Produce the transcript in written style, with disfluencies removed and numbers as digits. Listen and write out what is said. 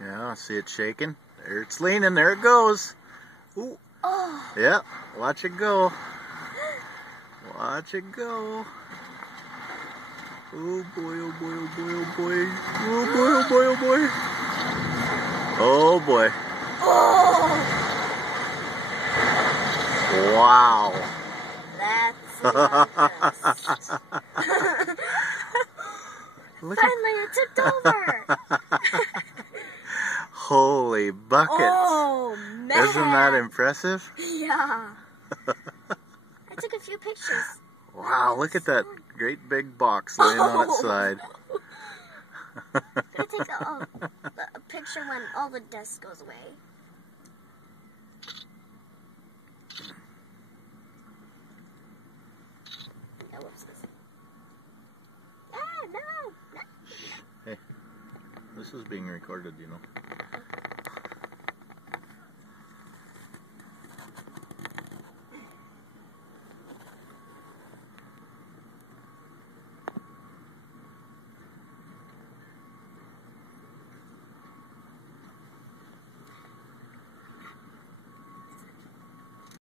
Yeah, see it shaking? There it's leaning, there it goes. Ooh. Oh. Yeah, watch it go. Watch it go. Oh boy, oh boy, oh boy, oh boy. Oh boy, oh boy, oh boy. Oh boy. Oh. Wow. That's Look finally it tipped over. Holy buckets. Oh, man. Isn't that impressive? Yeah. I took a few pictures. Wow, look at that great big box laying on its side. I'm going to take a picture when all the dust goes away. Oh, whoops. Ah, no. Hey, this is being recorded, you know.